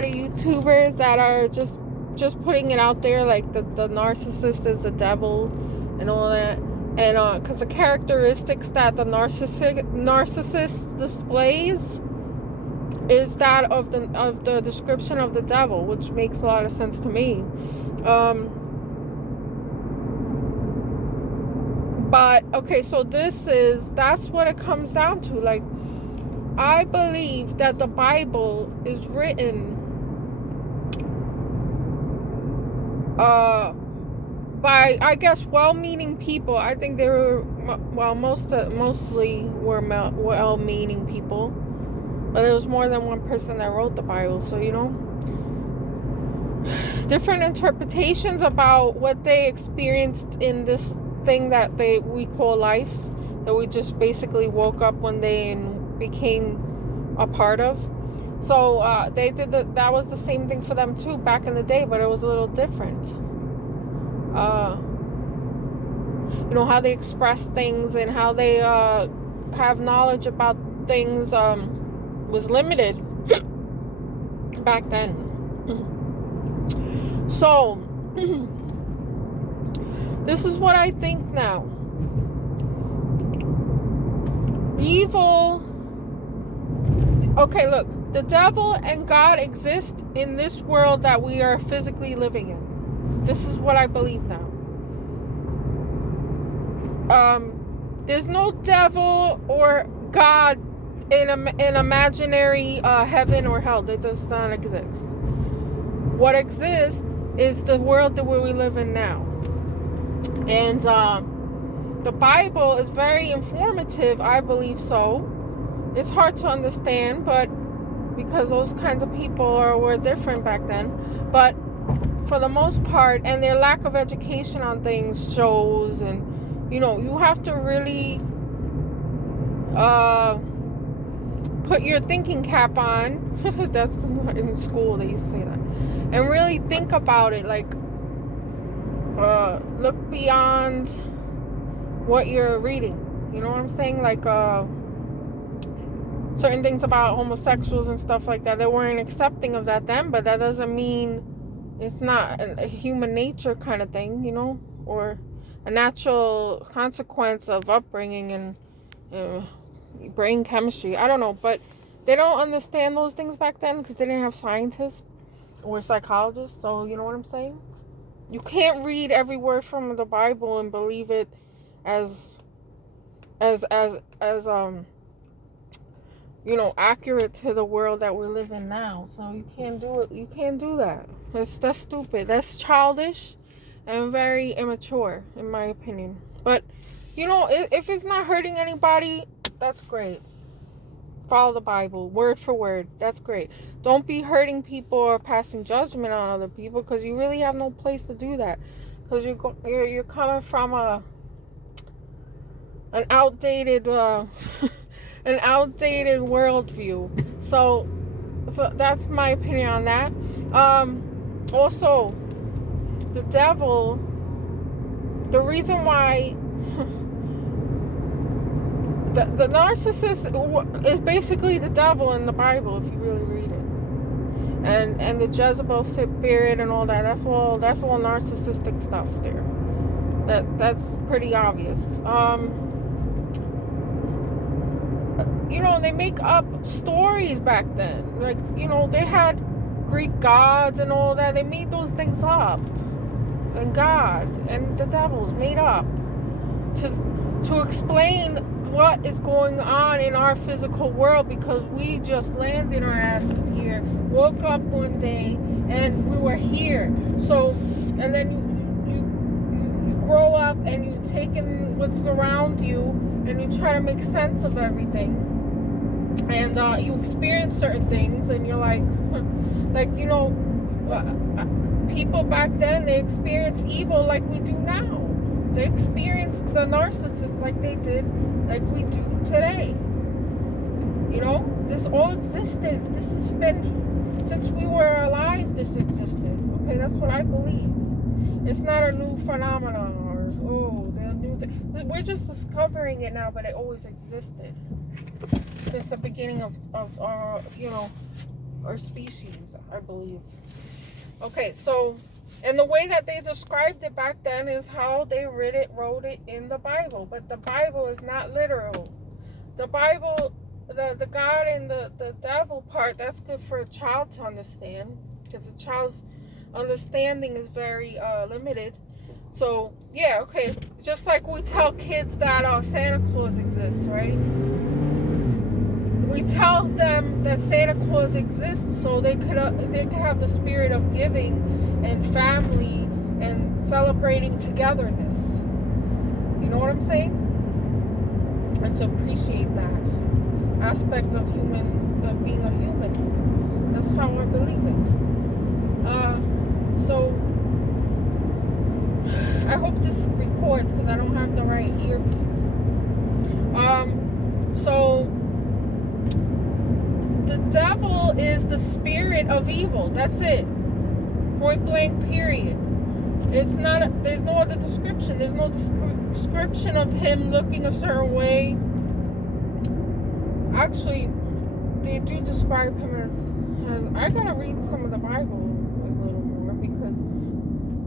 lot of YouTubers that are just putting it out there, like the narcissist is the devil and all that. And because the characteristics that the narcissist displays is that of the description of the devil, which makes a lot of sense to me. But okay, so that's what it comes down to. Like, I believe that the Bible is written by, I guess, well-meaning people. I think they were, well, mostly were well-meaning people, but there was more than one person that wrote the Bible. So, different interpretations about what they experienced in this thing that we call life, that we just basically woke up one day and became a part of. So they did that was the same thing for them too back in the day, but it was a little different. How they express things and how they have knowledge about things was limited back then. So this is what I think now. Evil. Okay, look. The devil and God exist in this world that we are physically living in. This is what I believe now. There's no devil or God in an imaginary heaven or hell. That does not exist. What exists is the world that we live in now. And the Bible is very informative, I believe so. It's hard to understand, but because those kinds of people were different back then. But for the most part, and their lack of education on things shows, and you have to really put your thinking cap on. That's in school they used to say that. And really think about it, like look beyond what you're reading. You know what I'm saying? Like certain things about homosexuals and stuff like that, they weren't accepting of that then, but that doesn't mean it's not a human nature kind of thing, or a natural consequence of upbringing and brain chemistry. I don't know, but they don't understand those things back then because they didn't have scientists or psychologists. So you know what I'm saying? You can't read every word from the Bible and believe it as accurate to the world that we live in now. So you can't do it. You can't do that. That's stupid. That's childish and very immature, in my opinion. But if it's not hurting anybody, that's great. Follow the Bible word for word. That's great. Don't be hurting people or passing judgment on other people, because you really have no place to do that, because you're coming from an outdated worldview. So that's my opinion on that. Also, the devil, the reason why the narcissist is basically the devil in the Bible, if you really read it, and the Jezebel spirit and all that. That's all narcissistic stuff there. That's pretty obvious. They make up stories back then. Like, they had Greek gods and all that. They made those things up. And God and the devil's made up to explain what is going on in our physical world, because we just landed our asses here, woke up one day, and we were here. So, and then you grow up and you take in what's around you and you try to make sense of everything. And you experience certain things, and you're like people back then, they experienced evil like we do now. They experienced the narcissist like they did, like we do today. This all existed. This has been, since we were alive, this existed. Okay, that's what I believe. It's not a new phenomenon, or they're new. We're just discovering it now, but it always existed since the beginning of our, or species, I believe. Okay, so, and the way that they described it back then is how they wrote it in the Bible. But the Bible is not literal. The Bible, the God and the devil part, that's good for a child to understand, because a child's understanding is very limited. So, yeah, okay. Just like we tell kids that Santa Claus exists, right? We tell them that Santa Claus exists so they could have the spirit of giving and family and celebrating togetherness. You know what I'm saying? And to appreciate that aspect of being a human. That's how I believe it. So I hope this records because I don't have the right earpiece. So the devil is the spirit of evil. That's it. Point blank, period. It's not. There's no other description. There's no description of him looking a certain way. Actually, they do describe him as I gotta read some of the Bible a little more because,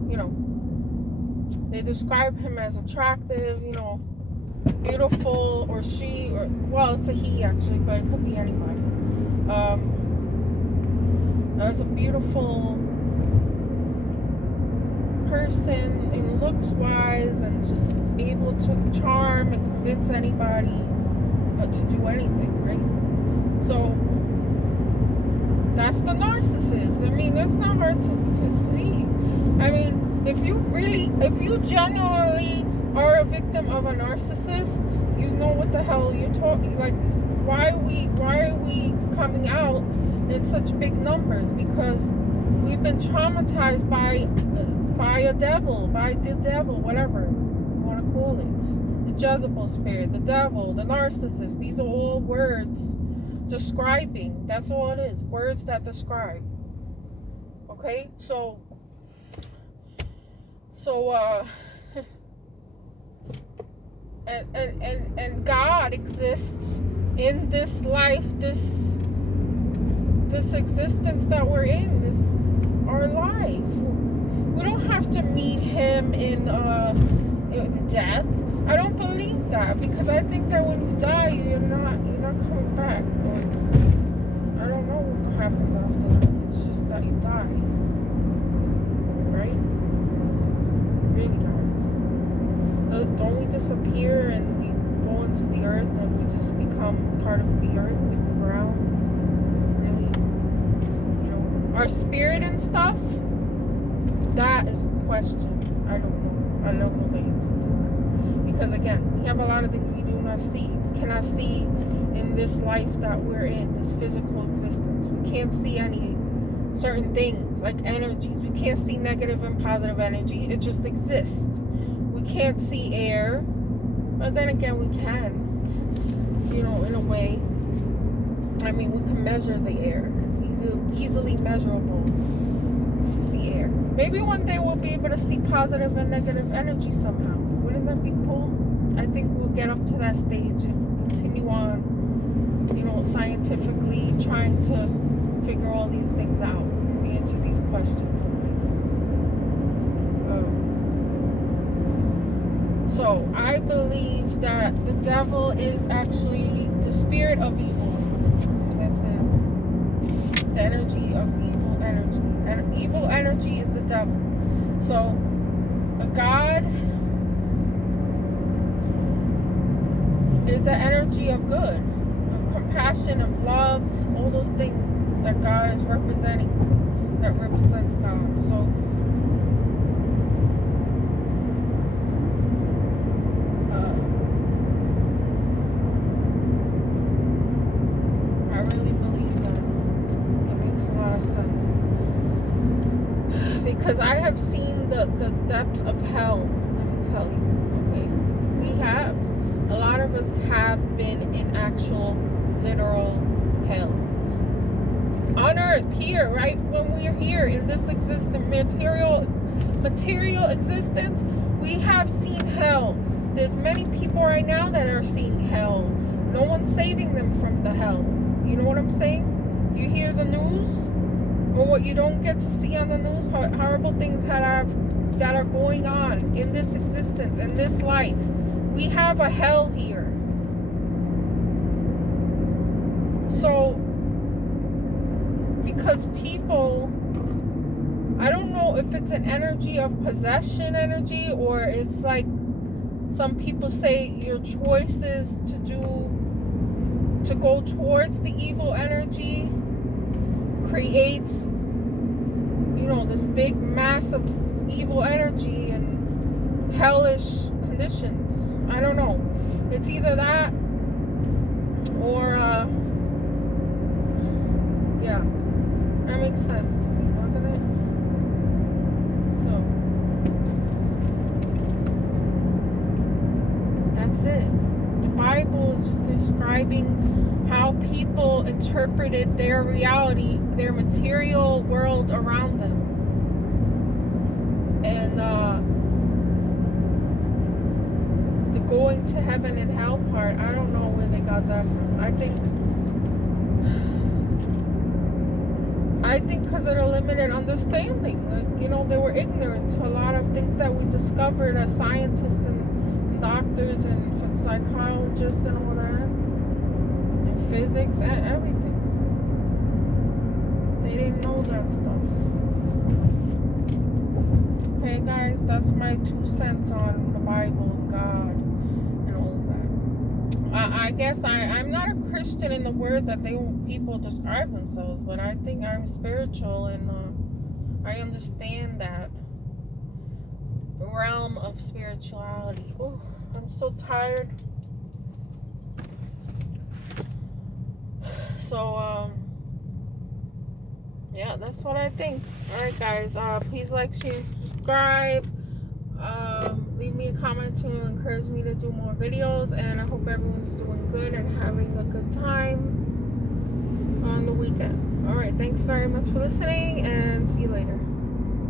you know, they describe him as attractive, you know, beautiful, or she, or, well, it's a he actually, but it could be anybody. As a beautiful person in looks wise and just able to charm and convince anybody to do anything, right? So that's the narcissist. I mean, that's not hard to see. I mean, if you genuinely are a victim of a narcissist, you know what the hell you're talking. Like, why are we coming out in such big numbers? Because we've been traumatized by the devil, whatever you want to call it. The Jezebel spirit, the devil, the narcissist. These are all words describing. That's all it is. Words that describe. Okay? So and God exists in this life, this existence that we're in, our life. We don't have to meet him in death. I don't believe that, because I think that when you die, you're not coming back. Or, I don't know what happens after that. It's just that you die, right? Really, guys. Don't we disappear and we go into the earth and we just become part of the earth, the ground? Really? You know, our spirit and stuff? That is a question. I don't know the answer to that. Because again, we have a lot of things we do not see. We cannot see in this life that we're in, this physical existence. We can't see any certain things like energies. We can't see negative and positive energy. It just exists. We can't see air. But then again, we can. You know, in a way. I mean, we can measure the air. It's easily measurable to see air. Maybe one day we'll be able to see positive and negative energy somehow. Wouldn't that be cool? I think we'll get up to that stage if we continue on, you know, scientifically trying to figure all these things out, answer these questions in life. So I believe that the devil is actually the spirit of evil. That's it. The energy of evil energy. And evil energy is the devil. So a God is the energy of good, of compassion, of love, all those things that God is representing, that represents God. So I really believe that. It makes a lot of sense. Because I have seen the depths of hell, let me tell you, okay? We have. A lot of us have been in actual, literal hells. On earth, here, right? When we're here in this existent material existence, we have seen hell. There's many people right now that are seeing hell. No one's saving them from the hell. You know what I'm saying? You hear the news? Or what you don't get to see on the news? Horrible things that are going on in this existence, in this life. We have a hell here. So, because people, I don't know if it's an energy of possession energy, or it's like some people say your choices to go towards the evil energy creates, this big mass of evil energy and hellish conditions. I don't know. It's either that or yeah, that makes sense to me, doesn't it? So that's it. The Bible is just describing how people interpreted their reality, their material world around them. And the going to heaven and hell part, I don't know where they got that from. I think because of their limited understanding. They were ignorant to a lot of things that we discovered as scientists and doctors and psychologists and all that. And physics and everything. They didn't know that stuff. Okay, guys, that's my 2 cents on the Bible and God and all of that. I guess I'm not a Christian in the word that people describe themselves, but I think I'm spiritual, and I understand that realm of spirituality. Oh, I'm so tired. So, yeah, that's what I think. Alright, guys, please like, share, subscribe. Leave me a comment to encourage me to do more videos, and I hope everyone's doing good and having a good time on the weekend. Alright, thanks very much for listening, and see you later.